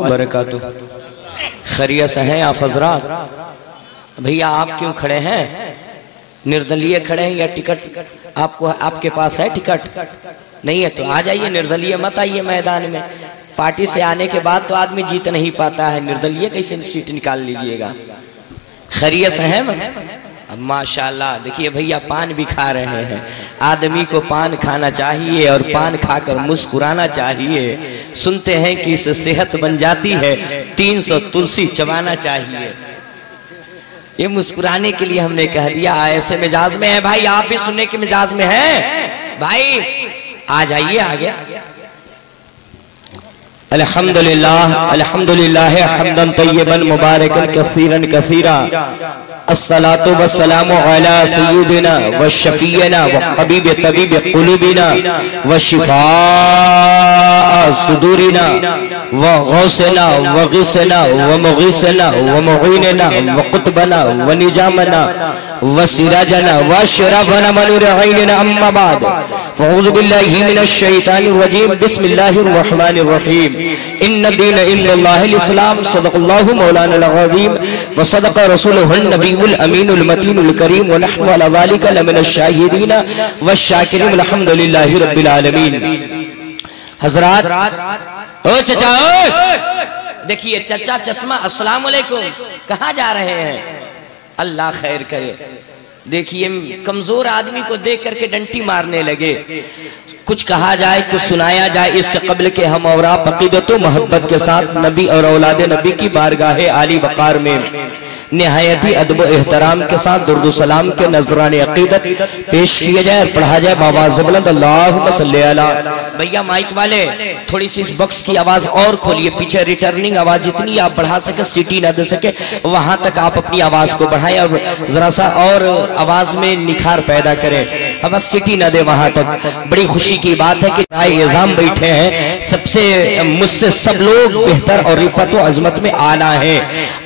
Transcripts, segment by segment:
बरकातु। खैरियत से हैं आप हजरात? भैया आप क्यों खड़े हैं? निर्दलीय खड़े हैं या टिकट आपको आपके पास है? टिकट नहीं है तो आ जाइए, निर्दलीय मत आइए मैदान में। पार्टी से आने के बाद तो आदमी जीत नहीं पाता है, निर्दलीय कैसे सीट निकाल लीजिएगा। खैरियत से हैं? अब माशाल्लाह देखिए भैया पान भी खा रहे हैं। आदमी को पान खाना चाहिए और पान खाकर मुस्कुराना चाहिए। सुनते हैं कि इससे सेहत बन जाती है, 300 तुलसी चबाना चाहिए। ये मुस्कुराने के लिए हमने कह दिया। ऐसे मिजाज में है भाई, आप भी सुनने के मिजाज में हैं भाई? आ जाइए आगे। अल्हम्दुलिल्लाह अल्हम्दुलिल्लाह हम्दन तय्यबन मुबारकन कसीरन कसीरा। अस्सलातु वस्सलामु अला सय्यिदिना व शफीना व हबीब तबीब कुलूबिना व शिफा सुदूरिना व गौसना व गिसना व मुगिसना व मुईनना व कुतबना व निजामना व सिराजना व शरफना मनूर ऐनना। अम्मा बाद फअऊज़ु बिल्लाहि मिनश शैतानिर रजीम। बिस्मिल्लाहिर रहमानिर रहीम। इन्न दीन इल्लल्लाहिल इस्लाम। सदक़ल्लाहु मौलाना अज़ीम व सदक़ रसूलुहुन नबीयुल अमीनुल मतीनुल करीम व नहनु अला ज़ालिका लमिनश शाहिदीन व शाकिरीन। अल्हम्दुलिल्लाहि रब्बिल आलमीन। हज़रात ओ चचा, देखिए चचा चश्मा, अस्सलाम वालेकुम, कहाँ जा रहे हैं? अल्लाह खैर करे। देखिए कमजोर आदमी को देख करके डंटी मारने लगे। कुछ कहा जाए, कुछ सुनाया जाए, इससे कबल के हम और आप अकीदत व मोहब्बत के साथ नबी और औलाद नबी की बारगाह आली वक़ार में निहायत ही अदब एहतराम के साथ दुरूद सलाम के नजराने अकीदत पेश किया जाए और पढ़ा जाए बावाज़ बुलंद अल्लाहुम्मा सल्ली अला। भैया माइक वाले थोड़ी सी इस बॉक्स की आवाज और खोलिए, पीछे रिटर्निंग आवाज जितनी आप बढ़ा सके, सीटी ना दे सके, वहां तक आप अपनी आवाज को बढ़ाएं और जरा सा और आवाज में निखार पैदा करें। अब बस सीटी ना दे वहां तक। बड़ी खुशी की बात है कि एजाम बैठे हैं, सबसे मुझसे सब लोग बेहतर और रिफत व अजमत में आला है।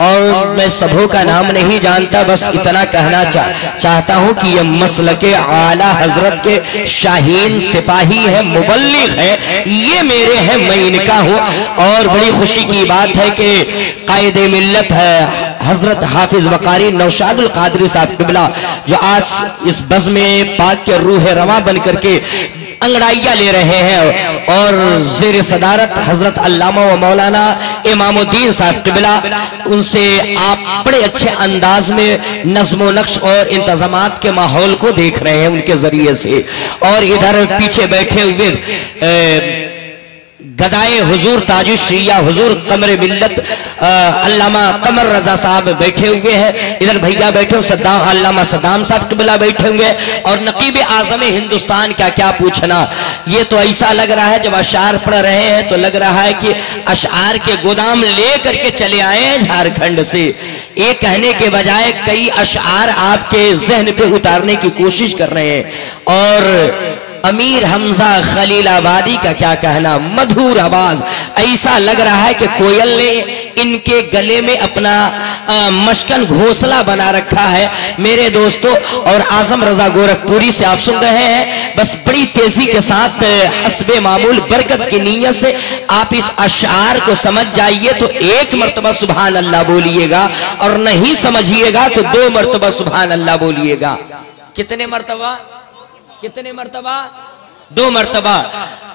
और मैं सबों का नाम नहीं जानता, बस इतना कहना चाहता हूं कि ये मसलके आला हजरत के शाहीन सिपाही है, मुबल्लिग है, ये मेरे हैं, मैं इनका हूं। और बड़ी खुशी की बात है कि कायदे मिल्लत है हजरत हाफिज वकारी नौशादुल कादरी साहब क़िबला, जो आज इस बज़्म पाक के रूह रवा बन करके अंगड़ाइयाँ ले रहे हैं, और ज़ेर सदारत हजरत अल्लामा व मौलाना इमामुद्दीन साहब क़िबला, उनसे आप बड़े अच्छे अंदाज में नज़्म व नक्श और इंतज़ामात के माहौल को देख रहे हैं उनके जरिए से। और इधर पीछे बैठे हुए गदाए हुजूर ताजुश शिया हुजूर कमर मिल्लत अल्लामा कमर रजा साहब बैठे हुए हैं। इधर भैया बैठे हुए सद्दाम अल्लामा सद्दाम साहब क़िबला बैठे हुए, और नकीब आज़म हिंदुस्तान का क्या पूछना। ये तो ऐसा लग रहा है जब अशार पढ़ रहे हैं तो लग रहा है कि अशार के गोदाम ले करके चले आए हैं झारखंड से। एक कहने के बजाय कई अशार आपके जहन पे उतारने की कोशिश कर रहे हैं। और अमीर हमजा खलीलाबादी का क्या कहना, मधुर आवाज, ऐसा लग रहा है कि कोयल ने इनके गले में अपना मशकन घोंसला बना रखा है। मेरे दोस्तों, और आजम रजा गोरखपुरी से आप सुन रहे हैं, बस बड़ी तेजी के साथ हस्बे मामूल बरकत की नीयत से आप इस अशार को समझ जाइए तो एक मर्तबा सुभान अल्लाह बोलिएगा, और नहीं समझिएगा तो 2 मर्तबा सुभान अल्लाह बोलिएगा। कितने मर्तबा? कितने मर्तबा? 2 मर्तबा।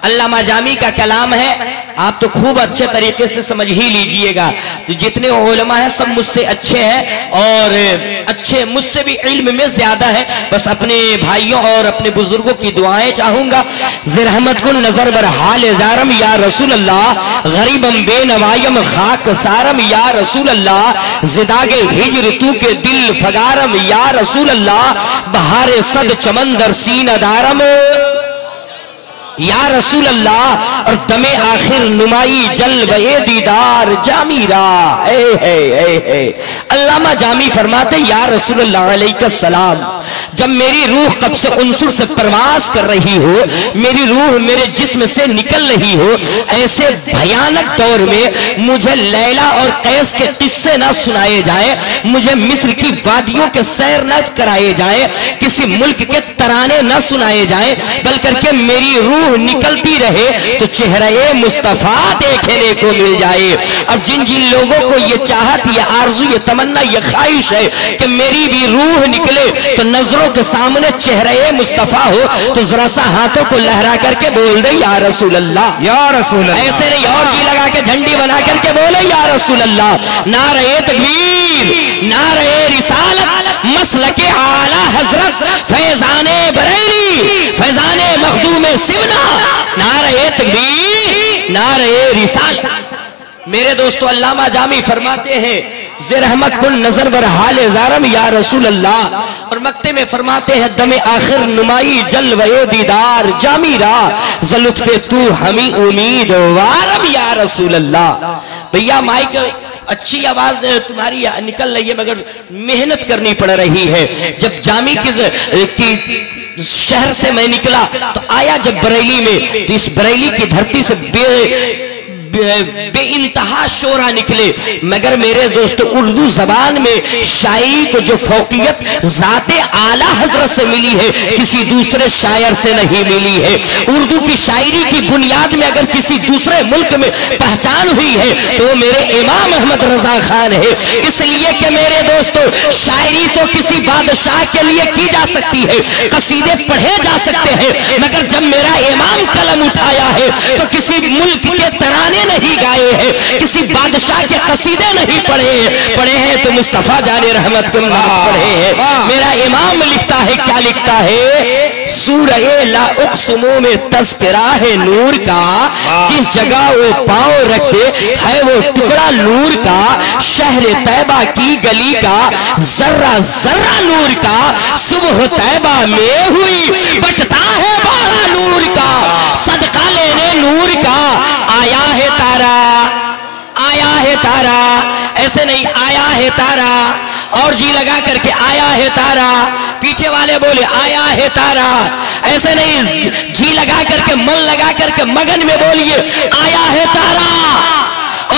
अल्लामा जामी का कलाम है, आप तो खूब अच्छे तरीके से समझ ही लीजिएगा। तो जितने उलमा हैं सब मुझसे अच्छे हैं, और अच्छे मुझसे भी इल्म में ज्यादा है। बस अपने भाइयों और अपने बुजुर्गों की दुआएं चाहूंगा। ज़रहमत कुन नजर बर हाल ज़ारम या रसूल अल्लाह, गरीबम बेनवायम खाक सारम या रसूल अल्लाह, जिदागे हिजर तू के दिल फगारम या रसूल अल्लाह, बहारे सद चमंदर सीन दारम या रसूल अल्लाह, और दमे आखिर नुमाई जलवे दीदार जामीरा। अल्लामा जामी फरमाते या रसूल अल्लाह अलैहि सलाम, जब मेरी रूह कब से उनसुर से प्रवास कर रही हो, मेरी रूह मेरे जिस्म से निकल रही हो, ऐसे भयानक दौर में मुझे लैला और कैस के किस्से ना सुनाए जाए, मुझे मिस्र की वादियों के सैर न कराए जाए, किसी मुल्क के तराने न सुनाए जाए, बल्कि मेरी रूह रूह निकलती रहे तो चेहरे मुस्तफा देखने को मिल जाए। अब जिन जिन लोगों को ये चाहत, ये आरज़ू, ये तमन्ना, ये ख्वाहिश है कि मेरी भी रूह निकले तो नजरों के सामने चेहरे मुस्तफा हो, तो जरा सा हाथों को लहरा करके बोल दे या रसूल अल्लाह, या रसूल अल्लाह। ऐसे नहीं, और जी लगा के झंडी बना करके बोले या रसूल अल्लाह। नारे तकबीर, नारे रिसालत, मसलके आला हजरत, फैजाने बरेली, फैजाने मखदूम सिवना, नारे तकबीर, नारे रिसालत। मेरे दोस्तों, अल्लामा जामी फरमाते हैं ज़रहमत कुल नजर बर हाल ज़ारम या रसूल अल्लाह, और मक्ते में फरमाते हैं दमे आखिर नुमाई जलवे दीदार जामीरा ज़लुत्फ़े तू हमी उम्मीद वारम या रसूल अल्लाह। भैया माइक अच्छी आवाज तुम्हारी निकल रही है मगर मेहनत करनी पड़ रही है। जब जामी की शहर से मैं निकला तो आया जब बरेली में, तो इस बरेली की धरती से बेइंतहा शोरा निकले, मगर मेरे दोस्तों उर्दू जबान में शायरी को जो फौकियत जाते आला हजरत से मिली है किसी दूसरे शायर से नहीं मिली है। उर्दू की शायरी की बुनियाद में अगर किसी दूसरे मुल्क में पहचान हुई है तो वो मेरे इमाम अहमद रजा खान है। इसलिए कि मेरे दोस्तों शायरी तो किसी बादशाह के लिए की जा सकती है, कसीदे पढ़े जा सकते हैं, मगर जब मेरा इमाम कलम उठाया है तो किसी मुल्क के तराने नहीं गाए हैं, किसी बादशाह के कसीदे नहीं पढ़े हैं तो मुस्तफा जाने रहमत को पढ़े हैं। मेरा इमाम लिखता है, क्या लिखता है? सूरह ला उक़्सिमु में तज़किरा है नूर का, जिस जगह वो पांव रखते है वो टुकड़ा नूर का, शहर तैबा की गली का जर्रा जर्रा नूर का, सुबह तैबा में हुई बटता है बाड़ा नूर का, सदका लेने नूर का आया है तारा, आया है तारा, ऐसे नहीं आया है तारा, और जी लगा करके आया है तारा, पीछे वाले बोले आया है तारा, ऐसे नहीं जी लगा करके मन लगा करके मगन में बोलिए आया है तारा,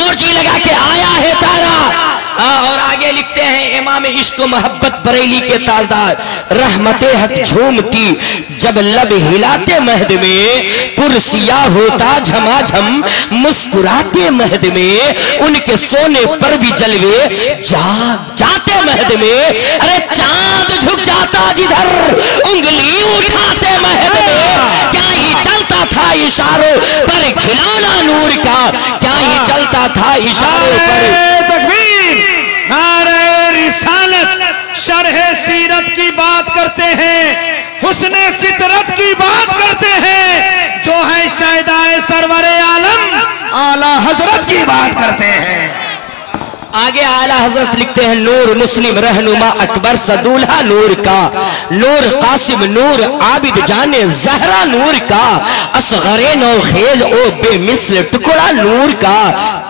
और जी लगा के आया है तारा। और आगे लिखते हैं इमाम इश्क मोहब्बत बरेली के ताजदार, रहमते हक झूमती जब लब हिलाते महद में, पुरसिया होता झमाझम मुस्कुराते महद में, उनके सोने पर भी जलवे जाग जाते महद में, अरे चांद झुक जाता जिधर उंगली उठाते महद में, क्या ही चलता था इशारों पर खिलाना नूर का, क्या ही चलता था इशारों पर। नारे रिसालत शरह सीरत की बात करते हैं, हुस्ने फितरत की बात करते हैं, जो है शायदाए सरवरे आलम आला हजरत की बात करते हैं। आगे आला हजरत लिखते हैं नूर मुस्लिम रहनुमा अकबर सदूल्हा नूर का, नूर कासिम नूर आबिद जाने जहरा नूर का, असगरे नौखेज ओ बेमिसल टुकड़ा नूर का,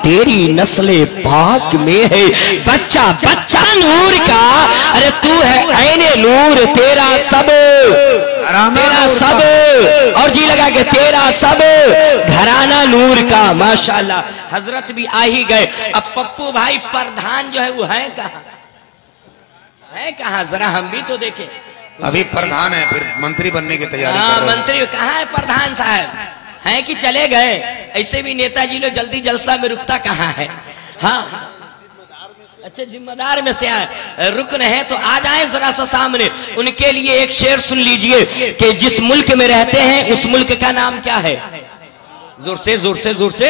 तेरी नस्ले पाक में है बच्चा बच्चा नूर का, अरे तू है ऐने नूर तेरा सब, तेरा सब, और जी लगा के तेरा सब घराना नूर का। माशाल्लाह हजरत भी आ ही गए। अब पप्पू भाई प्रधान जो है वो है कहाँ, है कहाँ, जरा हम भी तो देखें। अभी प्रधान है, फिर मंत्री बनने की तैयारी कर रहे हैं। मंत्री कहाँ है प्रधान साहब, हैं कि चले गए? ऐसे भी नेताजी लोग जल्दी जलसा में रुकता कहाँ है? हाँ अच्छा जिम्मेदार में से आए रुकन है तो आ जाए जरा सा सामने। उनके लिए एक शेर सुन लीजिए कि जिस मुल्क में रहते हैं उस मुल्क का नाम क्या है? जोर से जोर से जोर से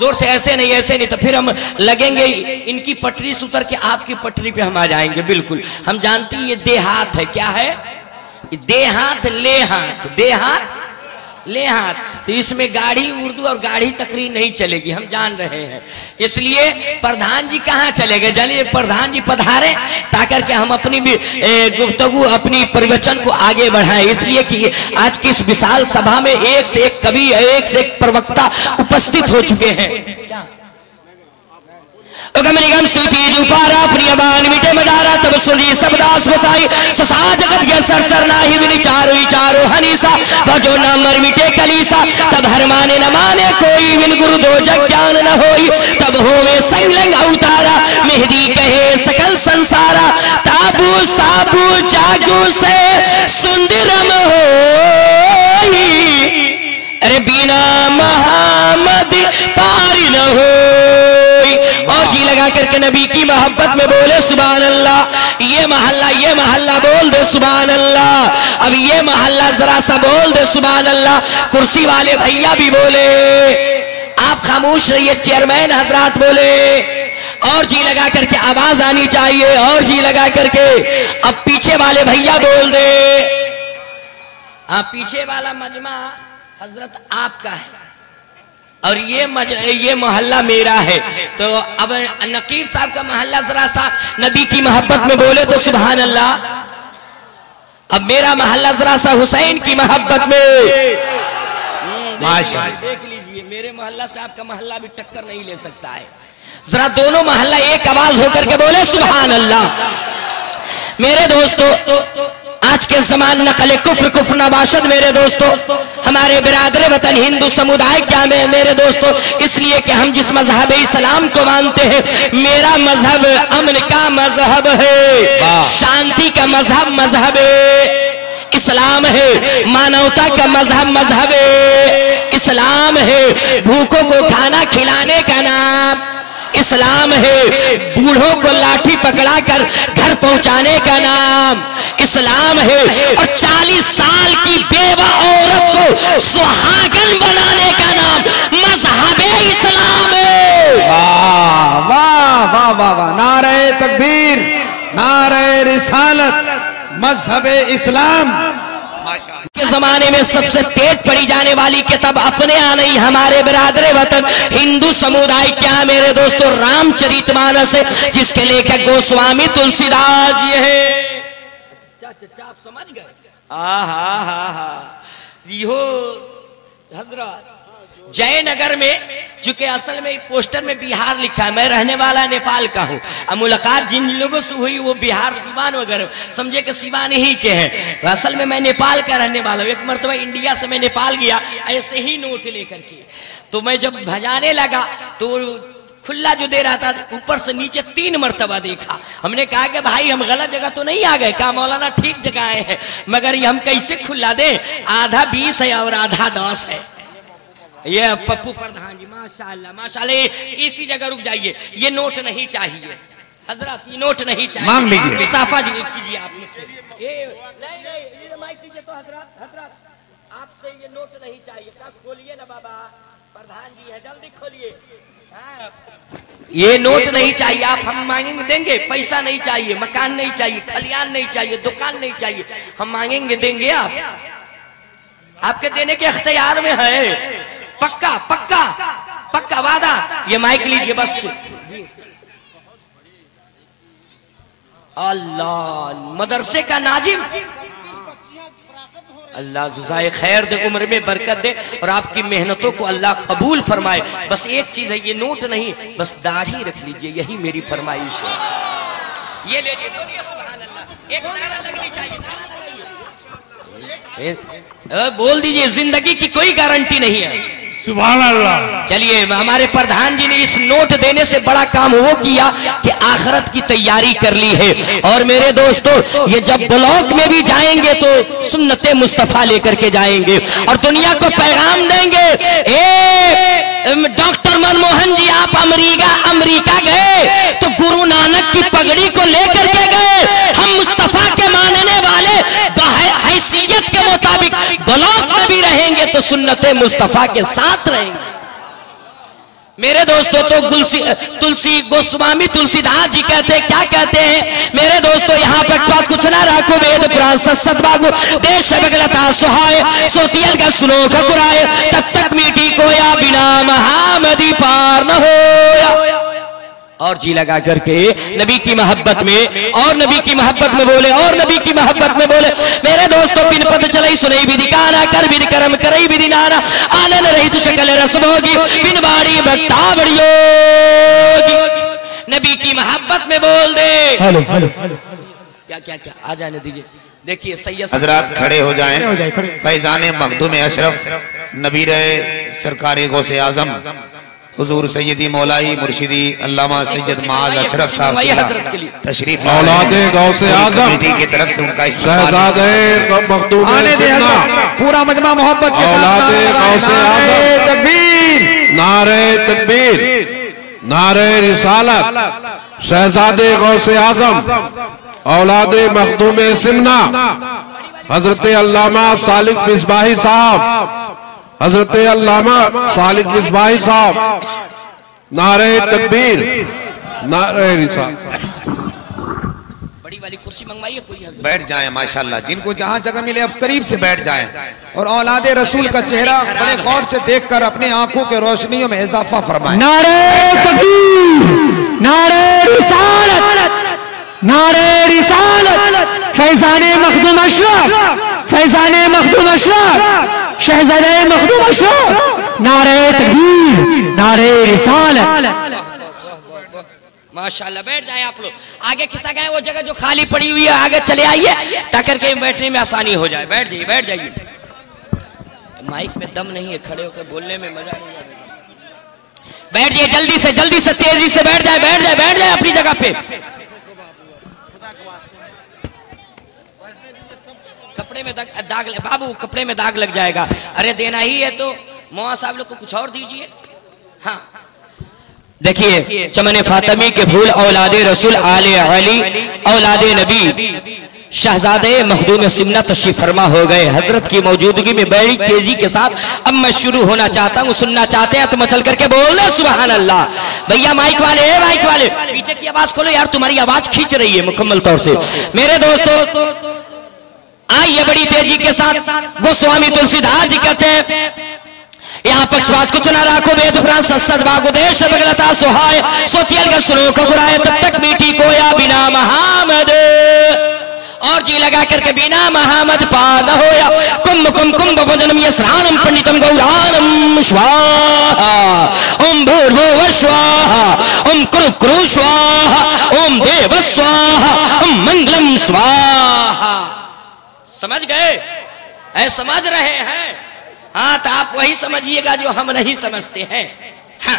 जोर से, ऐसे नहीं ऐसे नहीं, तो फिर हम लगेंगे इनकी पटरी से उतर के आपकी पटरी पे हम आ जाएंगे। बिल्कुल हम जानते हैं ये देहात है। क्या है? देहात ले हाथ, देहात ले हाथ। तो इसमें गाढ़ी उर्दू और गाढ़ी तकरीर नहीं चलेगी, हम जान रहे हैं। इसलिए प्रधान जी कहाँ चले गए? जानिए प्रधान जी पधारे ताकर के हम अपनी भी गुफ्तगू अपनी प्रवचन को आगे बढ़ाएं। इसलिए कि आज की इस विशाल सभा में एक से एक कवि, एक से एक प्रवक्ता उपस्थित हो चुके हैं। क्या निगम सीती जुपारा अपनी अबान मिटे मदारा तब सुनी सबदास बसाई ससा जगत के सर सर नाही बिनी चारो विचारो हनीसा भजो न मर मिटे कलीसा तब हर माने न माने कोई बिन गुरु दो जग ज्ञान न होई तब होवे संगलंग अवतारा मेहदी कहे सकल संसारा ताबू साबू जागू से सुंदरम होई। अरे के बिना मोहम्मद पार न हो। और जी लगा करके नबी की मोहब्बत में बोले सुभान अल्लाह। ये महल्ला बोल दे सुभान अल्लाह। अब ये महल्ला जरा सा बोल दे सुभान अल्लाह। कुर्सी वाले भैया भी बोले, आप खामोश रहिए, चेयरमैन हजरात बोले, और जी लगा करके आवाज आनी चाहिए, और जी लगा करके। अब पीछे वाले भैया बोल दे, आप पीछे वाला मजमा हजरत आपका है और ये मोहल्ला मेरा है। तो अब नकीब साहब का मोहल्ला जरा सा नबी की मोहब्बत में बोले तो सुभान अल्लाह। अब मेरा मोहल्ला जरा सा हुसैन की मोहब्बत में। माशाअल्लाह देख लीजिए, मेरे मोहल्ला से आपका मोहल्ला भी टक्कर नहीं ले सकता है। जरा दोनों मोहल्ला एक आवाज होकर के बोले सुभान अल्लाह। मेरे दोस्तों, आज के जमान नकल कुफ्र नबाशद मेरे दोस्तों, हमारे बिरादर वतन हिंदू समुदाय क्या में मेरे दोस्तों, इसलिए कि हम जिस मजहब इस्लाम को मानते हैं, मेरा मजहब अमन का मजहब है, शांति का मजहब इस्लाम है, मानवता का मजहब इस्लाम है, भूखों को खाना खिलाने का नाम इस्लाम है, बूढ़ों को लाठी पकड़ा कर घर पहुंचाने का नाम इस्लाम है, और 40 साल की बेवा औरत को सुहागन बनाने का नाम मजहब इस्लाम है। वाह वाह वाह वाह वाह, नारे तकबीर, नारे रिसालत, मजहब इस्लाम। के जमाने में सबसे तेज पड़ी जाने वाली किताब अपने यहाँ नहीं, हमारे बिरादरे वतन हिंदू समुदाय क्या मेरे दोस्तों, रामचरितमानस है, जिसके लेखक गोस्वामी तुलसीदास जी है। आप समझ गए? यो हजरत जयनगर में, चूंकि असल में पोस्टर में बिहार लिखा है, मैं रहने वाला नेपाल का हूँ। अब मुलाकात जिन लोगों से हुई वो बिहार सिवान वगैरह समझे कि सिवान ही के हैं, असल में मैं नेपाल का रहने वाला हूँ। एक मरतबा इंडिया से मैं नेपाल गया ऐसे ही नोट लेकर के, तो मैं जब भजाने लगा तो खुला जो दे रहा था ऊपर से नीचे 3 मरतबा देखा। हमने कहा कि भाई हम गलत जगह तो नहीं आ गए? कहा मौलाना ठीक जगह आए हैं, मगर ये हम कैसे खुला दें, आधा 20 है और आधा 10 है। ये पप्पू प्रधान जी माशाल्लाह माशाल्लाह, इसी जगह रुक जाइए, ये नोट नहीं चाहिए हजरत, ये नोट नहीं चाहिए, मांग लीजिए। साफा जी कीजिए आप मुझसे, ये माइक दीजिए तो हजरत आपसे ये नोट नहीं चाहिए। खोलिए ना बाबा, प्रधान जी है, जल्दी खोलिए। ये नोट नहीं चाहिए, आप हम मांगेंगे देंगे, पैसा नहीं चाहिए, मकान नहीं चाहिए, खलियान नहीं चाहिए, दुकान नहीं चाहिए, हम मांगेंगे देंगे, आप आपके देने के अख्तियार में है, पक्का पक्का पक्का वादा। ये माइक लीजिए बस। अल्लाह मदरसे का नाजिम, अल्लाह जज़ाए खैर दे, उम्र में बरकत दे और आपकी मेहनतों को अल्लाह कबूल फरमाए। बस एक चीज है, ये नोट नहीं, बस दाढ़ी रख लीजिए, यही मेरी फरमाइश है। ये ले लीजिए, बोलिए सुभान अल्लाह। एक नारा लगनी चाहिए, नारा बोल दीजिए, जिंदगी की कोई गारंटी नहीं है। सुभान अल्लाह। चलिए, हमारे प्रधान जी ने इस नोट देने से बड़ा काम वो किया कि आखिरत की तैयारी कर ली है। और मेरे दोस्तों, ये जब ब्लॉक में भी जाएंगे तो सुन्नते मुस्तफा लेकर के जाएंगे और दुनिया को पैगाम देंगे। डॉक्टर मनमोहन जी आप अमेरिका गए तो गुरु नानक की पगड़ी को लेकर के गए। हम मुस्तफा के मानने वाले हैसियत के मुताबिक ब्लॉक में भी रहेंगे तो सुन्नते मुस्तफा के साथ रहेंगे। मेरे दोस्तों, तो तुलसी गोस्वामी तुलसीदास जी कहते हैं, क्या कहते हैं मेरे दोस्तों, यहाँ पर बात कुछ ना रखो, वेद पुराण सत बागु देश बगलता सुहाए सोतियल का सुनो खकुराए, तब तक मीठी कोया बिना महामदी पार न होया। और जी लगा करके नबी की मोहब्बत में, और नबी की मोहब्बत में बोले, और नबी की मोहब्बत में बोले। मेरे दोस्तों, बिन पद चलई सुनई विधि काना, कर बिन कर्म करई विधि नाना, आनंद रही तु शकल रस भोगी, बिन बाड़ी भक्ता बड़ियोगी। नबी की मोहब्बत में बोल दे। हेलो हेलो, क्या क्या क्या आ जाने दीजिए। देखिए सैयद हजरात खड़े हो जाएं। फैजान मखदूम अशरफ नबीर सरकार गौसे आजम हुजूर सैयदी मौलाई मुर्शिदी अल्लामा सैयद माल अशरफ साहब तशरीफ औलादे गौसे आज़म की तरफ से उनका शहजादे मखदूम सिन्ना पूरा मजमा मोहब्बत के औलादे गौसे आज़म तकबीर, नारे तकबीर, नारे रिसालत, शहजादे गौसे आज़म औलादे मखदूम सिन्ना हजरत अल्लामा सालिक मिसबाही साहब, हजरत अल्लामा सालिक मिसबाही साहब, नारे तकबीर, नारे रिसालत। बड़ी वाली कुर्सी मंगवाइए कोई। बैठ जाएं माशाल्लाह, जिनको जहां जगह मिले अब करीब से बैठ जाएं और औलादे रसूल का चेहरा बड़े गौर से देखकर अपने आंखों के रोशनियों में इजाफा फरमाएं। नारे तकबीर, नारे रिसालत, नारे रिसालत, फैजाने मखदूम अशरफ, फैजाने मखदूम अशरफ, शहजादे मखदूम अशरफ, नारे तकबीर, नारे रिसालत। माशाल्लाह, बैठ जाए आप लोग। आगे खिसा गए वो जगह जो खाली पड़ी हुई है, आगे चले आइए ताकि के बैठने में आसानी हो जाए। बैठ जाइए, बैठ जाइए। माइक में दम नहीं है, खड़े होकर बोलने में मजा नहीं आता। बैठ जाइए, जल्दी से तेजी से बैठ जाए, बैठ जाए, बैठ जाए अपनी जगह पे। कपड़े में दाग बाबू, कपड़े में दाग लग जाएगा। अरे देना ही है तो मौआ साहब लोग को कुछ और दीजिए। हाँ देखिए, चमन फातिमी के फूल औलादे रसूल आले अली औलादे नबी शहजादे मखदूम सिमना तशरीफ फरमा हो गए। हजरत की मौजूदगी में बड़ी तेजी के साथ अब मैं शुरू होना चाहता हूँ। सुनना चाहते हैं तो मचल करके बोल दे सुभान अल्लाह। भैया माइक वाले पीछे की आवाज खोलो यार, तुम्हारी आवाज खींच रही है मुकम्मल तौर से। मेरे दोस्तों आइए बड़ी तेजी के साथ। गोस्वामी तुलसीदास जी कहते हैं, यहाँ पक्षपात कुछ ना राखो, वेद फ्रांस सद बागुदेश बगलता सुहाय सोतियल का सुनो खबुराए, तब तक मीठी कोया बिना महामद, और जी लगा करके बिना महामद पा न होया। कुंभ कुंभ कुंभ भजनम यस्रानम पंडितम गौरानम स्वाहा, ओम भूर्भुव स्वाहा, ओम कुरु कुरु स्वाहा, ओम देव स्वाहा, ओम मंगलम स्वाहा। समझ गए? ऐ समझ रहे हैं? हाँ तो आप वही समझिएगा जो हम नहीं समझते हैं। हाँ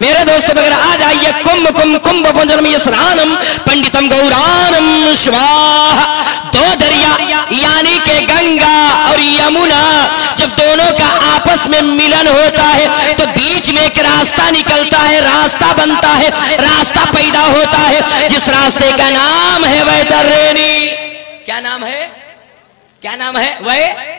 मेरे दोस्तों वगैरह आ जाइए। कुंभ कुंभ कुंभ पुंजनम यस्नानम पंडितम गौरानम स्वाहा। दो दरिया यानी के गंगा और यमुना जब दोनों का आपस में मिलन होता है तो बीच में एक रास्ता निकलता है, रास्ता बनता है, रास्ता पैदा होता है, जिस रास्ते का नाम है वैतरणी। क्या नाम है? क्या नाम है? वह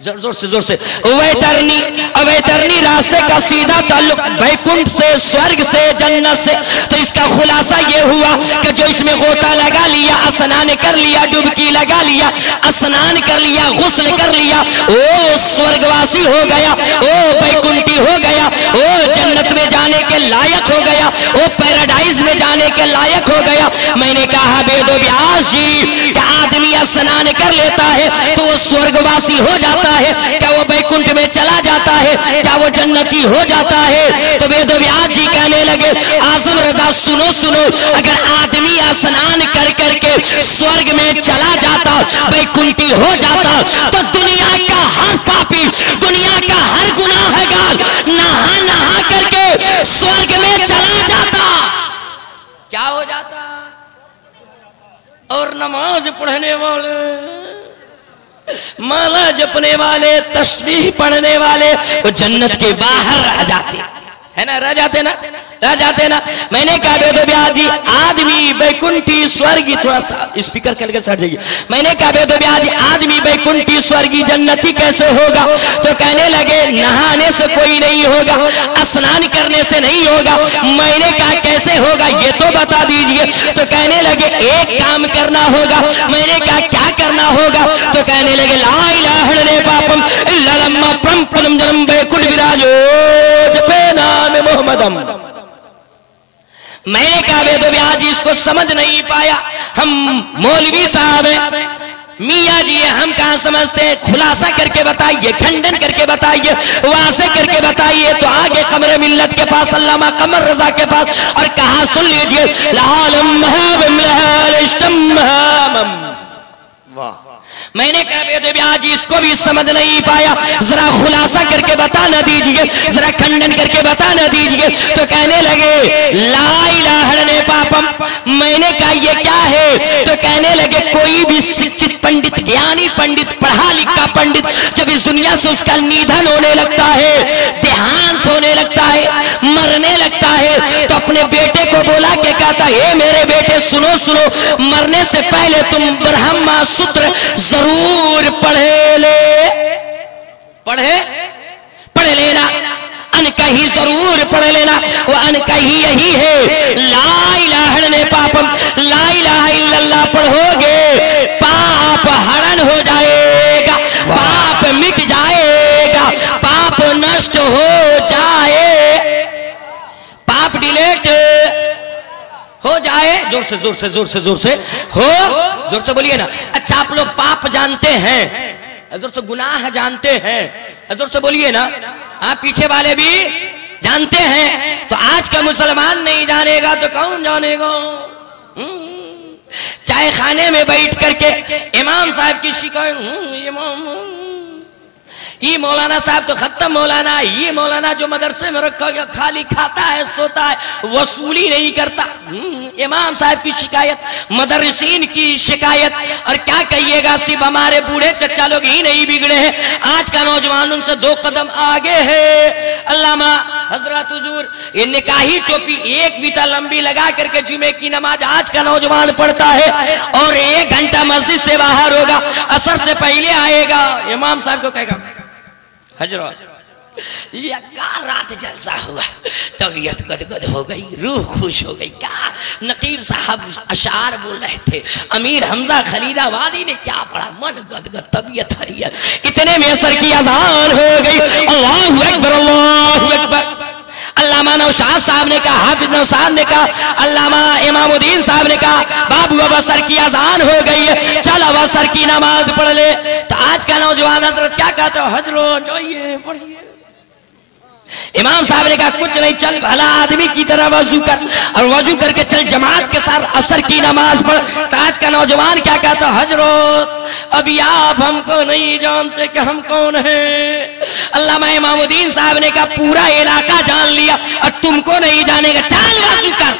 जोर से वैतरणी। अवैतरणी रास्ते का सीधा ताल्लुक बैकुंठ से, स्वर्ग से, जन्नत से। तो इसका खुलासा ये हुआ कि जो इसमें गोता लगा लिया, स्नान कर लिया, डुबकी लगा लिया, स्नान कर लिया, गुस्ल कर लिया, ओ स्वर्गवासी हो गया, ओ बैकुंठी हो गया, ओ जन्नत में जाने के लायक हो गया, ओ पैराडाइज में जाने के लायक हो गया। मैंने कहा वेदो व्यास जी कि आदमी स्नान कर लेता है तो वो स्वर्गवासी हो जाता है, क्या वो बैकुंठ में चला जाता है, क्या वो जन्नती हो जाता है? तो वेद व्यास जी कहने लगे आजम रजा सुनो सुनो, अगर आदमी स्नान कर करके स्वर्ग में चला जाता, बैकुंठी हो जाता, तो दुनिया का हर पापी, दुनिया का हर गुनाहगार नहा नहा करके स्वर्ग में चला जाता। क्या हो जाता? और नमाज पढ़ने वाले, माला जपने वाले, तस्बीह पढ़ने वाले वो जन्नत के बाहर रह जाते है ना, रह जाते ना, रह जाते ना। मैंने कहा वेद व्यास जी आदमी बैकुंठी स्वर्गी, थोड़ा सा स्पीकर करके सट जाइए। मैंने कहा वेद व्यास जी आदमी बैकुंठी स्वर्गी जन्नती कैसे होगा? तो कहने लगे नहाने से कोई नहीं होगा, स्नान करने से नहीं होगा। मैंने कहा कैसे होगा ये तो बता दीजिए। तो कहने लगे एक काम करना होगा। मैंने कहा क्या करना होगा? तो कहने लगे ला इलाहा इल्लल्लाह पापम इल्ला लम्मा परम जन्म बैकुंठ विराजो जपे नाम मोहम्मदम। मैंने कहा वेद व्यास जी इसको समझ नहीं पाया, हम मौलवी साहब हैं, मियाँ जी हम कहाँ समझते हैं, खुलासा करके बताइए, खंडन करके बताइए, वासे करके बताइए। तो आगे कमरे मिल्लत के पास अल्लामा कमर रजा के पास और कहा सुन लीजिए मैंने कहा बेदे ब्याज इसको भी समझ नहीं पाया, जरा खुलासा करके बता न दीजिए, जरा खंडन करके बता न दीजिए। तो कहने लगे ला इलाहा इल्लल्लाह पापम। मैंने कहा ये क्या है? तो कहने लगे कोई भी शिक्षित पंडित, ज्ञानी पंडित, पढ़ा लिखा पंडित जब इस दुनिया से उसका निधन होने लगता है, देहांत होने लगता है, मरने लगता है, तो अपने बेटे को बोला के कहता है मेरे बेटे सुनो सुनो, मरने से पहले तुम ब्रह्मा सूत्र जरूर पढ़ लेना, अनकही जरूर पढ़ लेना। वो अनकही यही है ला इलाहा इल्लल्लाह पापम, ला इलाहा इल्लल्लाह पढ़ोगे पाप हरण हो जाएगा, पाप मिट जाएगा, पाप नष्ट हो जाए, पाप डिलीट हो जाए। जोर से जोर से जोर से जोर से हो, जोर से बोलिए ना। अच्छा आप लोग पाप जानते हैं, जोर से गुनाह जानते हैं, जोर से बोलिए ना। आप पीछे वाले भी जानते हैं। तो आज का मुसलमान नहीं जानेगा तो कौन जानेगा? चाय खाने में बैठ करके इमाम साहब की शिकायत, इमाम ये मौलाना साहब तो खत्म मौलाना, ये मौलाना जो मदरसे में रखा गया खाली खाता है सोता है, वसूली नहीं करता। इमाम साहब की शिकायत, मदरसीन की शिकायत। और क्या कहिएगा, सिर्फ हमारे बूढ़े चचा लोग ही नहीं बिगड़े हैं, आज का नौजवान उनसे 2 कदम आगे है। अल्लामा हजरत हुजूर ये निकाही टोपी एक बीता लंबी लगा करके जुमे की नमाज आज का नौजवान पढ़ता है और 1 घंटा मस्जिद से बाहर होगा, असर से पहले आएगा, इमाम साहब को कहेगा हजरत ये क्या रात जलसा हुआ, तबीयत गदगद हो गई, रूह खुश हो गई। क्या नकीब साहब अशार बोल रहे थे, अमीर हमजा खलीदाबादी ने क्या पढ़ा, मन गदगद तबीयत हरी है। इतने में असर की अजान हो गई, अल्लाहु अकबर अल्लाहु अकबर। अल्लामा नौशाद साहब ने कहा, हाफिज नौशाद ने कहा, अल्लामा इमामुद्दीन साहब ने कहा बाबू अब असर की अजान हो गई है, चल अब असर की नमाज पढ़ ले। तो आज का नौजवान हजरत क्या कहते हो, हजरत जाइए पढ़िए। इमाम साहब ने कहा कुछ नहीं, चल भला आदमी की तरह वजू कर, और वजू करके चल जमात के साथ असर की नमाज पढ़। तो आज का नौजवान क्या कहता, हजरत अभी आप हमको नहीं जानते कि हम कौन हैं। अल्लामा इमामुद्दीन साहब ने कहा पूरा इलाका जान लिया और तुमको नहीं जानेगा, चल वजू कर,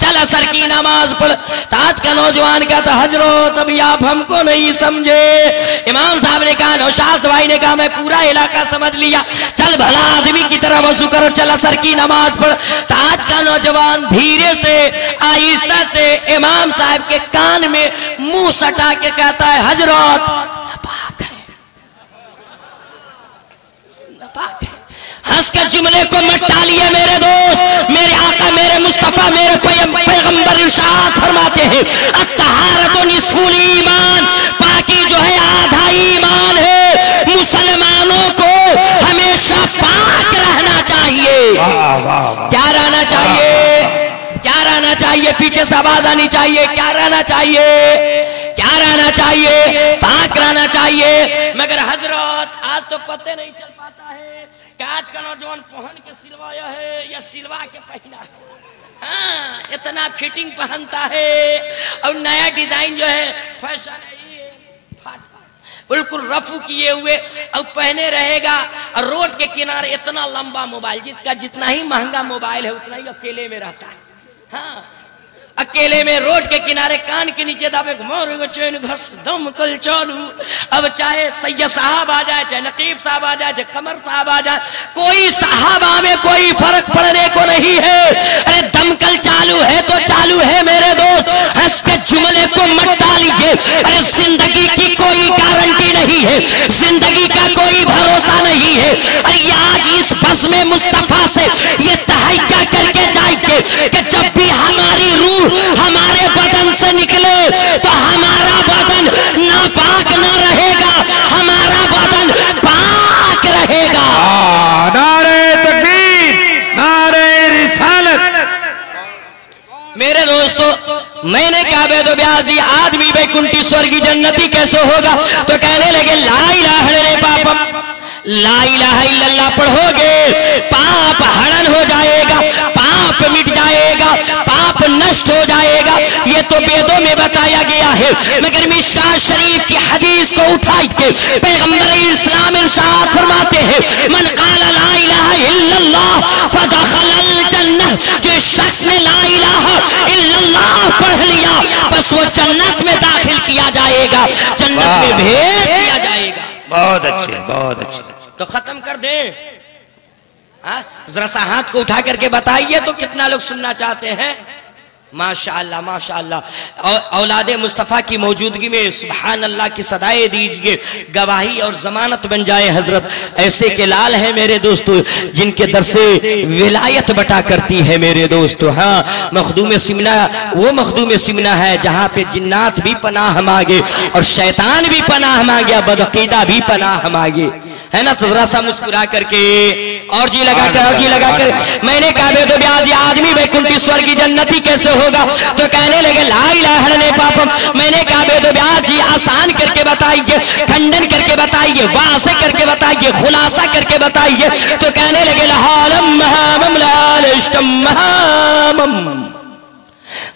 चल असर की नमाज पढ़। तो आज का नौजवान कहता हजरत अभी आप हमको नहीं समझे। इमाम साहब ने कहा, नौशाद भाई ने कहा मैं पूरा इलाका समझ लिया, चल भला आदमी की तरह वजू करो, चल असर की नमाज पढ़। तो आज का नौजवान धीरे से आहिस्ता से इमाम साहब के कान में मुंह सटा के कहता है हजरत नापाक है, नापाक है। हंस के जुमले को मत टालिए मेरे दोस्त, मेरे आका मेरे मुस्तफा मेरे पैगंबर इरशाद फरमाते हैं अत्तहारतु निस्फुल ईमान, पाकी जो है आधा ईमान है। मुसलमानों को हमेशा पाक रहना चाहिए। क्या रहना चाहिए, क्या रहना चाहिए, पीछे से आवाज आनी चाहिए, क्या रहना चाहिए, क्या रहना चाहिए, पाक रहना चाहिए। मगर हजरत आज तो पता नहीं चल पाता है कि आज का नौजवान पहन के सिलवाया है या सिलवा के पहना है। हाँ, इतना फिटिंग पहनता है और नया डिजाइन जो है फैशन है बिल्कुल रफू किए हुए और पहने रहेगा। और रोड के किनारे इतना लंबा मोबाइल, जिसका जितना ही महंगा मोबाइल है उतना ही अकेले में रहता है। हाँ, अकेले में रोड के किनारे कान के नीचे दावे घुमाओ चैन घस दम कल चालू। अब चाहे सैयद साहब आ जाए, चाहे नकीब साहब आ जाए, चाहे कमर साहब आ जाए, कोई साहबा में कोई फर्क पड़ने को नहीं है। अरे दमकल चालू है तो चालू है मेरे दोस्त, हंस के जुमले को मत डालिए। अरे जिंदगी की कोई गारंटी नहीं है, जिंदगी का कोई भरोसा नहीं है। अरे आज इस बस में मुस्तफा से ये तहैया करके जाएंगे कि जब भी हमारी रूह हमारे बदन से निकले तो हमारा बदन नापाक न रहेगा, हमारा बदन पाक रहेगा। नारे तकबीर, नारे रिसालत। मेरे दोस्तों, मैंने कहा बेदो ब्याजी आदमी बैकुंठी स्वर्गी जन्नती कैसे होगा? तो कहने लगे ला इलाहा इल्लल्लाह पापम, ला इलाहा इल्लल्लाह पढ़ोगे पाप हरण हो जाएगा, पाप मिट जाएगा, पाप नष्ट हो जाएगा, ये तो वेदों में बताया गया है। मगर मिशकात शरीफ की हदीस को उठाई के पैगंबर इस्लाम इरशाद फरमाते हैं, मन क़ाला ला इलाहा इल्लल्लाह फदखलल जन्नह, जो शख्स ने ला इलाहा इल्लल्लाह पढ़ लिया बस वो जन्नत में दाखिल किया जाएगा, जन्नत में भेज दिया जाएगा। बहुत अच्छे, बहुत अच्छे। तो खत्म कर दे, जरा सा हाथ को उठा करके बताइए तो कितना लोग सुनना चाहते हैं। माशाअल्लाह माशाअल्लाह। औलादे मुस्तफ़ा की मौजूदगी में सुभान अल्लाह की सदाएं दीजिए, गवाही और जमानत बन जाए। हजरत ऐसे के लाल हैं मेरे दोस्तों जिनके दर से विलायत बटा करती है मेरे दोस्तों। हाँ, मखदूम सिमना वो मखदूम सिमना है जहाँ पे जिन्नात भी पनाह मांगे और शैतान भी पनाह मांगे, बदअकीदा भी पनाह मांगे, है ना। तो जरा सा मुस्कुरा करके और जी लगाकर और जी लगाकर मैंने कहा दे दो ब्याज आदमी वैकुंठी स्वर्गी जन्नती कैसे होगा, तो कहने लगे ला इलाहा इल्लल्लाह पापम। मैंने कहा दे दो ब्याज जी आसान करके बताइए, खंडन करके बताइए, वासे करके बताइए, खुलासा करके बताइए। तो कहने लगे लहालम महामम लालिश्तम महामम।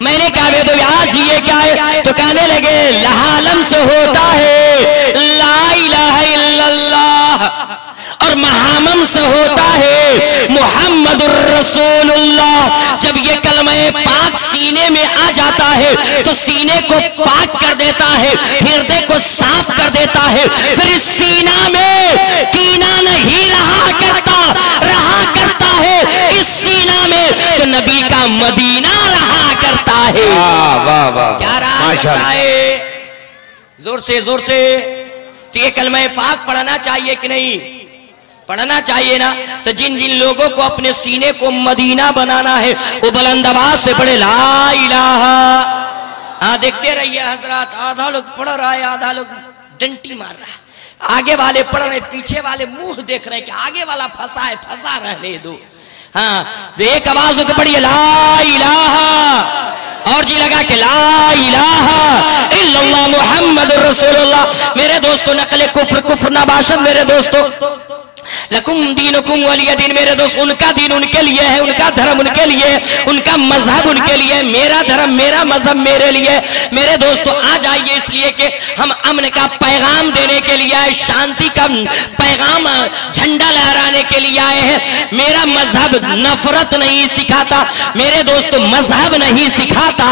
मैंने कहा दे दो ब्याज ये क्या है, तो कहने लगे लहालम से होता है ला इलाहा इल्लल्लाह और महामम से होता है मुहम्मदुर रसूलुल्लाह। जब ये कलमे पाक सीने में आ जाता है तो सीने को पाक कर देता है, हृदय को साफ कर देता है, फिर इस सीना में कीना नहीं रहा करता है इस सीना में तो नबी का मदीना रहा करता है। वाह वाह, क्या रहा है, जोर से। तो ये कलमे पाक पढ़ना चाहिए कि नहीं, पढ़ना चाहिए ना। तो जिन जिन लोगों को अपने सीने को मदीना बनाना है वो बुलंद आवाज से पढ़े ला इलाहा। हाँ, देखते रहिए हजरत, आधा लोग पढ़ रहा है, आधा लोग डंटी मार रहा है, आगे वाले पढ़ रहे, पीछे वाले मुंह देख रहे कि आगे वाला फंसा है, फंसा रहने दो। हाँ, एक आवाज होकर पढ़िए ला इलाहा और जी लगा के ला इलाहा इल्लल्लाह मुहम्मदुर रसूलुल्लाह। मेरे दोस्तों नकले कुफ्र नबाशत मेरे दोस्तों, लकुम दीनुकुम वलिय दीन। मेरे दोस्त उनका दीन उनके लिए है, उनका धर्म उनके लिए, उनका मजहब उनके लिए, मेरा धर्म मेरा मजहब मेरे लिए। मेरे दोस्तों आ जाइए इसलिए कि हम अमन का पैगाम देने के लिए आए, शांति का पैगाम झंडा लहराने के लिए आए हैं। मेरा मजहब नफरत नहीं सिखाता मेरे दोस्तों, मजहब नहीं सिखाता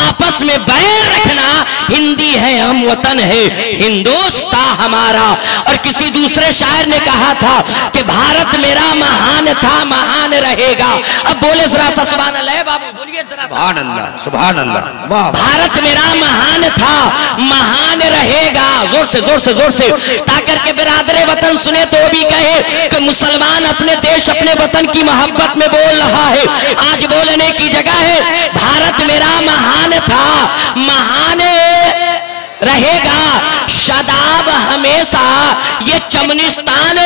आपस में बैर रखना। हिंदी है हम, वतन है हिंदुस्तान हमारा। और किसी दूसरे शायर ने कहा था कि भारत मेरा महान था महान रहेगा। अब बोले जरा सा सुभान अल्लाह बाबू, बोलिए जरा सुभान अल्लाह सुभान अल्लाह। वाह, भारत मेरा महान था महान रहेगा। जोर से ताकर के बिरादरे वतन सुने तो भी कहे कि मुसलमान अपने देश अपने वतन की मोहब्बत में बोल रहा है। आज बोलने की जगह है भारत मेरा महान था महान रहेगा, शदाब हमेशा ये चमनिस्तान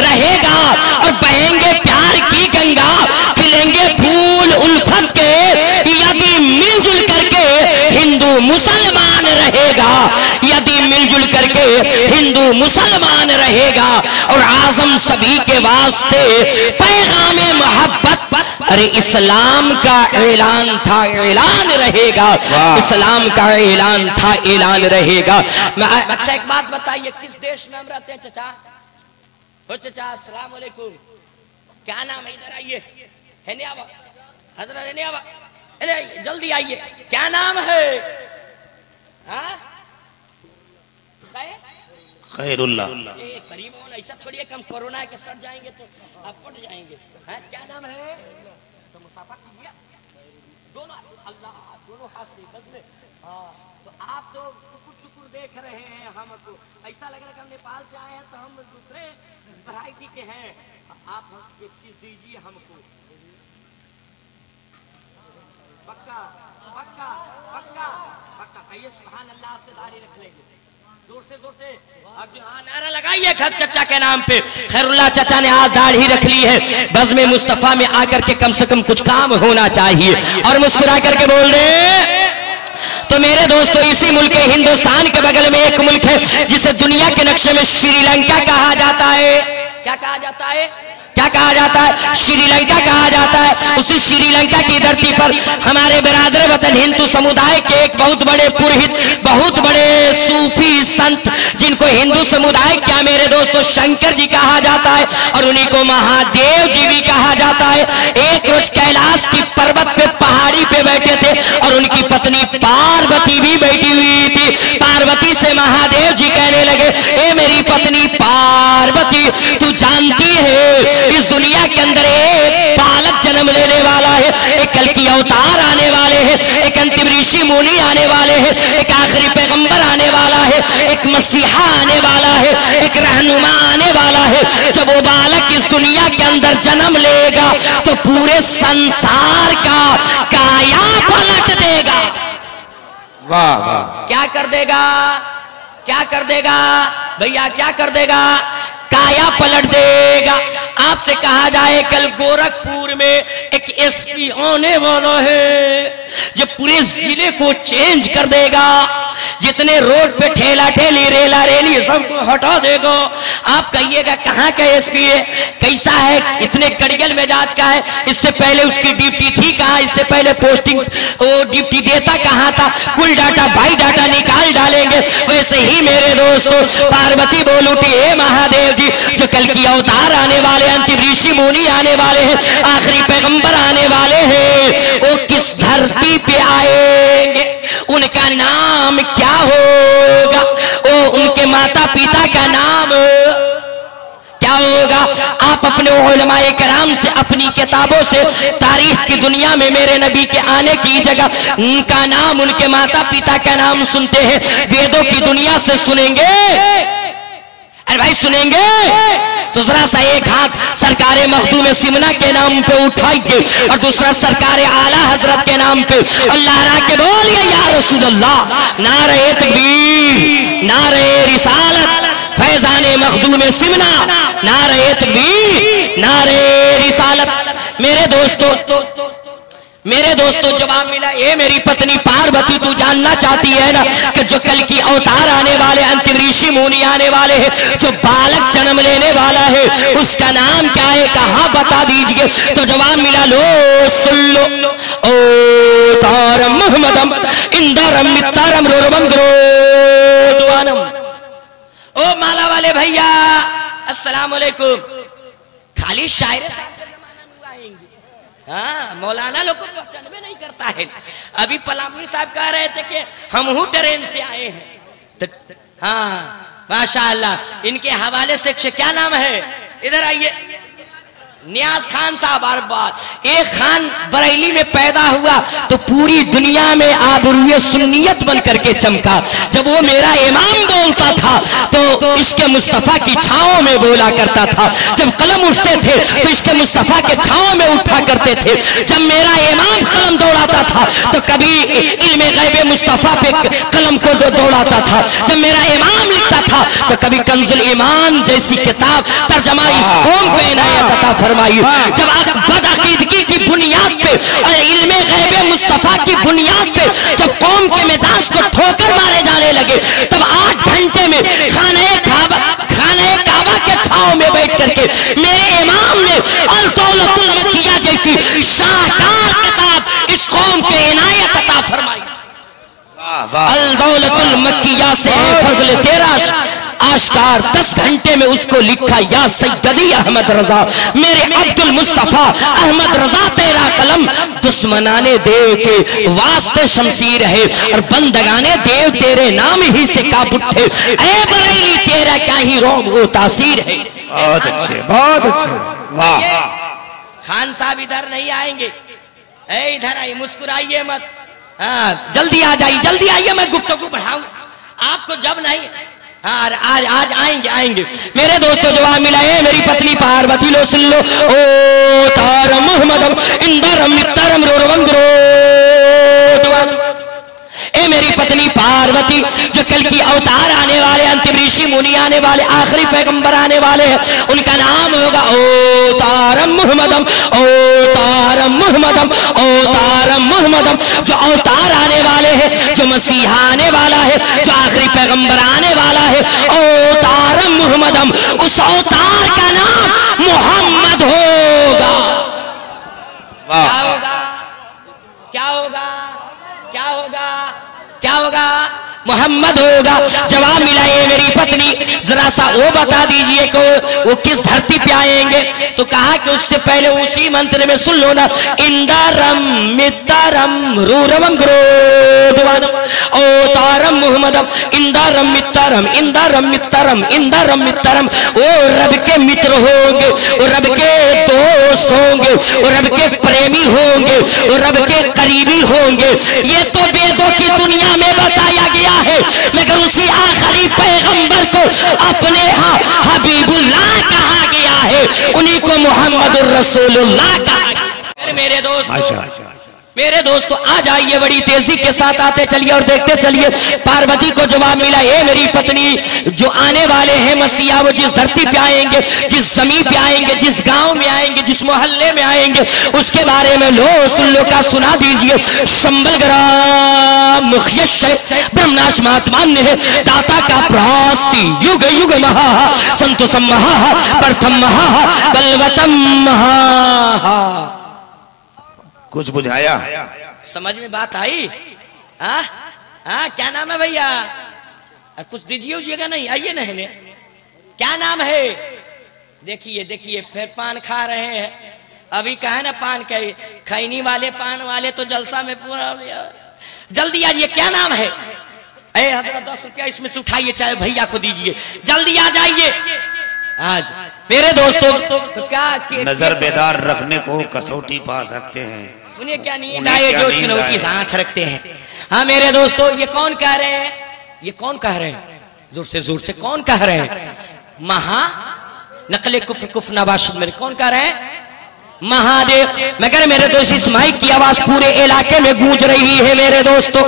रहेगा। और बहेंगे प्यार की गंगा, खिलेंगे फूल उल्फत के, यदि मिलजुल करके हिंदू मुसलमान रहेगा, यदि मिलजुल करके हिंदू मुसलमान रहेगा। और आजम सभी के वास्ते पैगामे मोहब्बत, अरे इस्लाम का ऐलान था ऐलान रहेगा, इस्लाम का ऐलान था ऐलान रहेगा। अच्छा एक बात बताइए, किस देश में हम रहते हैं चाचा? हो चाचा अस्सलाम वालेकुम, क्या नाम है? इधर आइए, है नहीं आवा हजरत, है नहीं आवा, अरे जल्दी आइए, क्या नाम है? हाँ खैरुल्लाह। करीब हो ना, ऐसा थोड़ी है कम कोरोना के सट जाएंगे तो आप पट जाएंगे। हाँ, क्या नाम है? तो मुसाफा कीजिए दोनों, अल्लाह दोनों हाथ से बस में। हाँ, तो आप तो टुकुर देख रहे हैं, हमको ऐसा लग रहा है कि हम नेपाल से आए हैं तो हम दूसरे वैरायटी के हैं। आप एक चीज दीजिए हमको, पक्का पक्का पक्का पक्का कहिए सुभान अल्लाह से दाढ़ी रख लेंगे, जोर से अब जो नारा लगाइए चचा के नाम पे। खैरुल्लाह चचा ने आज दाढ़ी रख ली है, बज़्म मुस्तफा में आकर के कम से कम कुछ काम होना चाहिए और मुस्कुरा करके बोल रहे। तो मेरे दोस्तों इसी मुल्क हिंदुस्तान के बगल में एक मुल्क है जिसे दुनिया के नक्शे में श्रीलंका कहा जाता है। क्या कहा जाता है? क्या कहा जाता है? श्रीलंका कहा जाता है। उसी श्रीलंका की धरती पर हमारे बिरादर वतन हिंदू समुदाय के एक बहुत बड़े पुरोहित, बहुत बड़े सूफी संत, जिनको हिंदू समुदाय क्या मेरे दोस्तों शंकर जी कहा जाता है और उन्हीं को महादेव जी भी कहा जाता है। एक रोज कैलाश की पर्वत पे पहाड़ी पे बैठे थे और उनकी पत्नी पार्वती भी बैठी हुई थी। पार्वती से महादेव जी कहने लगे, ए मेरी पत्नी पार्वती, तू जानती है इस दुनिया के अंदर एक बालक जन्म लेने वाला है, एक कल की अवतार आने वाले हैं, एक अंतिम ऋषि मुनि आने वाले हैं, एक आखिरी पैगंबर आने वाला है, एक मसीहा आने वाला है, एक रहनुमा आने वाला है। जब वो बालक इस दुनिया के अंदर जन्म लेगा तो पूरे संसार का काया पलट देगा। वाह वाह, क्या कर देगा? क्या कर देगा भैया? क्या कर देगा? काया पलट देगा। आपसे कहा जाए कल गोरखपुर में एक एसपी आने वाला है जो पूरे जिले को चेंज कर देगा। जितने रोड पे ठेला ठेली रेला रेली सबको हटा देगा। आप कहिएगा कहाँ का एसपी है, कैसा है, इतने कड़ियल मिजाज का है, इससे पहले उसकी ड्यूटी थी कहाँ, इससे पहले पोस्टिंग वो ड्यूटी देता कहाँ था? कुल डाटा बाई डाटा निकाल डालेंगे। वैसे ही मेरे दोस्तों पार्वती बोल उठी, हे महादेव जी, जो कल की अवतार आने वाले, अंतिम ऋषि मुनि आने वाले हैं, आखिरी पैगंबर आने वाले हैं, वो किस धरती पे आएंगे, उनका नाम क्या होगा, वो उनके माता पिता का नाम क्या होगा? आप अपने उलमाए कराम से, अपनी किताबों से तारीख की दुनिया में मेरे नबी के आने की जगह उनका नाम, उनके माता पिता का नाम सुनते हैं, वेदों की दुनिया से सुनेंगे? अरे भाई सुनेंगे तो जरा सा एक हाथ सरकारे मखदूम सिमना के नाम पे उठाइए और दूसरा सरकारे आला हजरत के नाम पे अल्लाह के बोलिए या रसूल अल्लाह। नारे तकबीर, नारे रिसालत, फैजाने मखदूम सिमना, नारे तकबीर, नारे रिसालत। मेरे दोस्तों जवाब मिला, ए मेरी पत्नी पार्वती, तू जानना चाहती है ना कि जो कल की अवतार आने वाले, अंतिम ऋषि मुनि आने वाले हैं, जो बालक जन्म लेने वाला है, उसका नाम क्या है, कहाँ बता दीजिए? तो जवाब मिला, लो सुन लो, ओ तारम मोहम्मदम इंदरम मितारम रोरबम ग्रोदवानम। ओ माला वाले भैया अस्सलाम वालेकुम। खाली शायर हाँ, मौलाना लोग को पहचान में नहीं करता है। अभी पलामू साहब कह रहे थे कि हम हूँ ट्रेन से आए हैं तो हाँ माशाअल्लाह। इनके हवाले से क्या नाम है, इधर आइए, नियाज खान साहब। अरबाज एक खान बरेली में पैदा हुआ तो पूरी दुनिया में आबरूए सुन्नियत बन करके चमका। जब वो मेरा इमाम बोलता था तो इसके मुस्तफा की छांव में बोला करता था। जब कलम उठते थे तो इसके मुस्तफा के छांव में उठा करते थे। जब मेरा इमाम कलम दौड़ाता था तो कभी इल्मे गैबे मुस्तफा पे कलम को दौड़ाता था। जब मेरा इमाम लिखता था तो कभी कंजुल ईमान जैसी किताब तर्जमा इस कौम पे इनायत अता फरमाई। जब आप बदअकीदगी की बुनियाद पे और इल्मे गैबे मुस्तफा की बुनियाद पे जब कौम के मिजाज को ठोकर मारे जाने लगे तब 8 घंटे में खाने काबा के छाव में बैठ करके मेरे इमाम ने अल दौलतुल मक्किया जैसी शानदार किताब इस कौम के इनायत अता फरमाई। अल दौलतुल मक्किया से फजल तेरा आश्कार 10 घंटे में उसको लिखा, या सैयदी अहमद रजा, मेरे अब्दुल मुस्तफा अहमद रजा, तेरा कलम दुश्मनाने देव के वास्ते शमशीर है और बंदगाने देव तेरे नाम ही से कांप उठे। ए बरेली तेरा क्या ही रौब वो तासीर है। बहुत अच्छे, बहुत अच्छे, वाह। खान साहब इधर नहीं आएंगे, इधर आइए, मुस्कुराइए मत। हाँ जल्दी आ जाइए, जल्दी आइए, मैं गुफ्तगू बढ़ाऊं आपको। जब नहीं आज आएंगे मेरे दोस्तों। जवाब मिला है मेरी पत्नी पार्वती, लो सुन लो, ओ तारम मोहम्मदम इंदरम मितारम रोरवम ग्रोदवानम। ए मेरी पत्नी पार्वती, जो कल की अवतार आने वाले, अंतिम ऋषि मुनि आने वाले, आखिरी पैगंबर आने वाले हैं, उनका नाम होगा अवतारम मुहम्मदम, अवतारम मुहम्मदम, अवतारम मुहम्मदम। जो अवतार आने वाले हैं, जो मसीहा आने वाला है, जो आखिरी पैगंबर आने वाला है, अवतारम मुहम्मदम, उस अवतार का नाम मोहम्मद होगा। क्या होगा? क्या होगा? क्या होगा? क्या होगा? मोहम्मद होगा। जवाब मिला ये मेरी पत्नी, जरा सा वो बता दीजिए कि वो किस धरती पे आएंगे। तो कहा कि उससे पहले उसी मंत्र में सुन लो ना, इंदारम मितारम रूरवम ग्रोधवानम अवतारम मुहम्मदम, इंदारम मितारम, इंदारम मितारम, इंदारम मितारम। वो रब के मित्र होंगे, वो रब के दोस्त होंगे, वो रब के प्रेमी होंगे, वो रब के करीबी होंगे। ये तो वेदों की दुनिया में बताया गया है, मगर उसी आखिरी पैगंबर को अपने यहाँ हबीबुल्लाह कहा गया है, उन्हीं को मोहम्मदुर रसूलुल्लाह कहा गया। मेरे दोस्तों आ जाइए, बड़ी तेजी के साथ आते चलिए और देखते चलिए। पार्वती को जवाब मिला, ये मेरी पत्नी, जो आने वाले हैं मसीहा, वो जिस धरती पे आएंगे, जिस जमीन पे आएंगे, जिस गांव में आएंगे, जिस मोहल्ले में आएंगे, उसके बारे में लो सुन लो का सुना दीजिए। शंबल ग्राम मुखियश ब्रह्मनाश महात्मान है, दाता का प्रास्ति युग युग महा, संतोषम महा, प्रथम महा, बलवतम महा। कुछ बुझाया? समझ में बात आई? क्या नाम है भैया? कुछ दीजिए उजिएगा नहीं, आइए नहीं। क्या नाम है? देखिए देखिए फिर पान खा रहे हैं। अभी कहा ना पान के खैनी वाले पान वाले तो जलसा में पूरा। जल्दी आइए, क्या नाम है? हजरत 10 रुपया इसमें से उठाइए, चाहे भैया को दीजिए, जल्दी आ जाइए। आज मेरे दोस्तों तो क्या नजर बेदार रखने को कसौटी पा सकते हैं, उन्हें क्या नींद आए जो चुनौती साथ रखते हैं। हाँ मेरे दोस्तों, ये कौन कह रहे हैं? ये कौन कह रहे हैं? जोर से कौन कह रहे हैं? महा नकले कुफ्र कुफ नवाशिद मेरे कौन कह रहे हैं? महादेव। मगर मेरे दोस्त इस माइक की आवाज पूरे इलाके में गूंज रही है। मेरे दोस्तों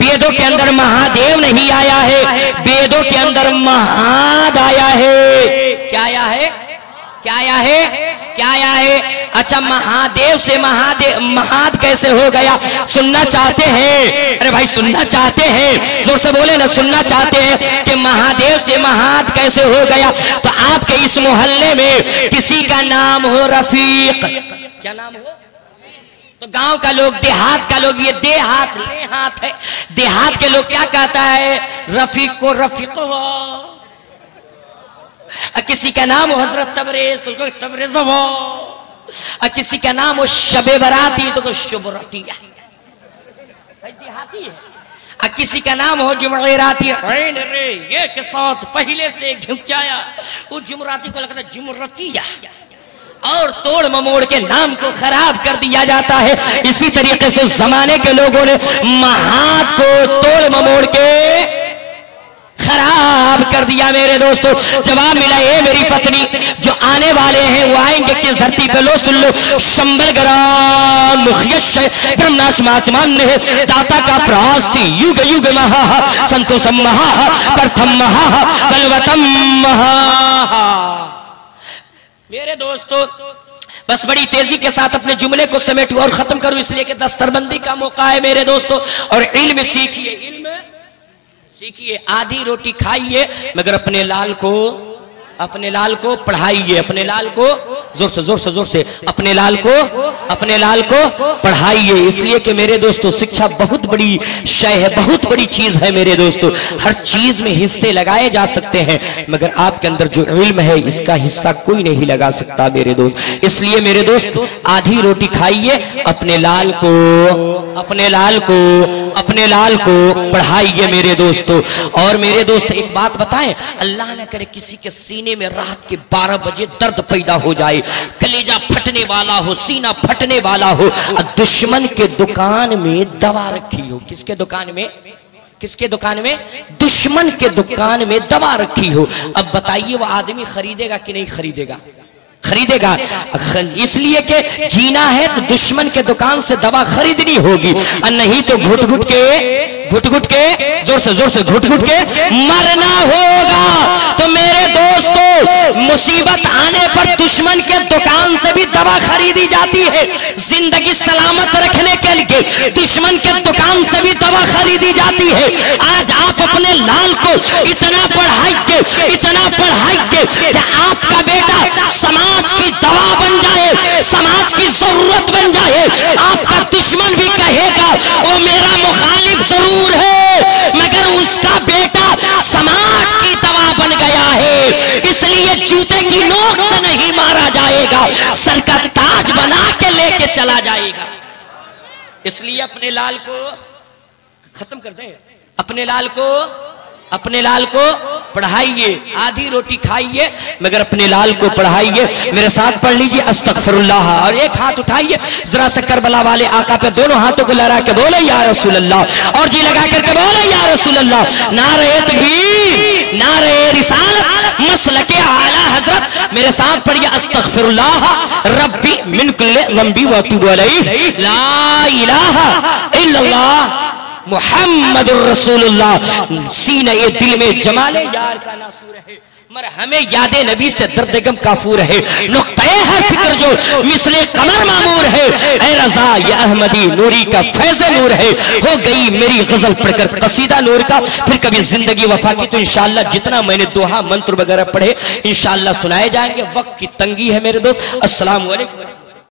वेदों के अंदर महादेव नहीं आया है, वेदों के अंदर महाद आया है। क्या आया है? क्या आया है? क्या आया है? अच्छा, महादेव से महादेव महाद कैसे हो गया? सुनना चाहते हैं? अरे भाई सुनना चाहते हैं? जोर से बोले ना, सुनना चाहते हैं कि महादेव से महाद कैसे हो गया? तो आपके इस मोहल्ले में किसी का नाम हो रफीक, क्या नाम हो? तो गांव का लोग, देहात का लोग, ये देहात ले हाथ है, देहात के लोग क्या कहता है? रफीक को रफीक हो। किसी का नाम हो हजरत तबरेज तो तबरेज हो, किसी का नाम हो शबे बराती तो शुभ रतिया, देहाती है। किसी का नाम हो जुमराती, ये के साथ पहले से झुकचाया, उस जुमराती को लगता है जुमरतिया, और तोड़ ममोड़ के नाम को खराब कर दिया जाता है। इसी तरीके से उस जमाने के लोगों ने महाद को तोड़ ममोड़ के खराब कर दिया। मेरे दोस्तों जवाब मिला, ये मेरी पत्नी, जो आने वाले हैं वो आएंगे किस धरती पे? लो सुन लो, शंबल ग्राम मुखियश ब्रह्मनाश महात्मान है, दाता का प्रास्ति युग युग महा, संतोषम महा, प्रथम महा, बलवतम महा। मेरे दोस्तों बस बड़ी तेजी के साथ अपने जुमले को समेटूं और खत्म करूं, इसलिए कि दस्तरबंदी का मौका है मेरे दोस्तों। और इल्म सीखिए, इल्म सीखिए, आधी रोटी खाइए, मगर अपने लाल को पढ़ाइए, अपने लाल को जोर से अपने लाल को पढ़ाइए। इसलिए कि मेरे दोस्तों शिक्षा बहुत बड़ी शय है, बहुत बड़ी चीज है मेरे दोस्तों। हर चीज में हिस्से लगाए जा सकते हैं, मगर आपके अंदर जो इल्म है इसका हिस्सा कोई नहीं लगा सकता मेरे दोस्त। इसलिए मेरे दोस्त आधी रोटी खाइए, अपने लाल को पढ़ाइए मेरे दोस्तों। और मेरे दोस्त एक बात बताएं, अल्लाह न करे किसी के सीने में रात के 12 बजे दर्द पैदा हो जाए, कलेजा फटने वाला हो, सीना फटने वाला हो, दुश्मन के दुकान में दवा रखी हो। किसके दुकान में? किसके दुकान में? दुश्मन के दुकान में दवा रखी हो। अब बताइए वो आदमी खरीदेगा कि नहीं खरीदेगा? खरीदेगा। इसलिए कि जीना है तो दुश्मन के दुकान से दवा खरीदनी होगी, और नहीं तो घुट घुट के घुट घुट के, जोर से घुट घुट के मरना होगा। तो मेरे दोस्तों, मुसीबत आने पर दुश्मन के दुकान से भी दवा खरीदी जाती है। जिंदगी सलामत रखने के लिए दुश्मन के दुकान से भी दवा खरीदी जाती है। आज आप अपने लाल को इतना पढ़ाइए कि आपका बेटा समाज की दवा बन जाए, समाज की जरूरत बन जाए। आपका दुश्मन भी कहेगा वो मेरा मुखालिफ जरूर है, मगर उसका बेटा समाज की दवा बन गया है। इसलिए जूते की नोक से नहीं मारा जाएगा, सर का ताज बना के लेके चला जाएगा। इसलिए अपने लाल को खत्म कर दें, अपने लाल को पढ़ाइए, आधी रोटी खाइए मगर अपने लाल को पढ़ाइए। मेरे साथ पढ़ लीजिए अस्तगफिरुल्लाह, और एक हाथ उठाइए जरा से करबला वाले आका पे दोनों हाथों को लहरा के बोले या रसूल अल्लाह, और जी लगा करके बोले या रसूल अल्लाह। नारे तकबीर, नारे रिसालत, मसलके आला हजरत। मेरे साथ पढ़िए अस्तगफिरुल्लाह रब्बी मिन कुल्ली ज़ंबी व अतूबु अलैहि, ला इलाहा इल्लल्लाह मुहम्मदुर रसूलुल्लाह। सीने ये दिल में जमाले यार का नासूर है, मगर हमें यादे नबी से दर्द गम काफूर है। नुक्ते हर फिक्र जो मिसले कमर मामूर है, ऐ रजा ये अहमदी नूरी का फैज़ नूर है। हो गई मेरी गजल पढ़कर कसीदा नूर का, फिर कभी जिंदगी वफा की। तो इंशाअल्लाह जितना मैंने दोहा मंत्र वगैरह पढ़े इंशाअल्लाह सुनाए जाएंगे। वक्त की तंगी है मेरे दोस्त। अस्सलाम वालेकुम।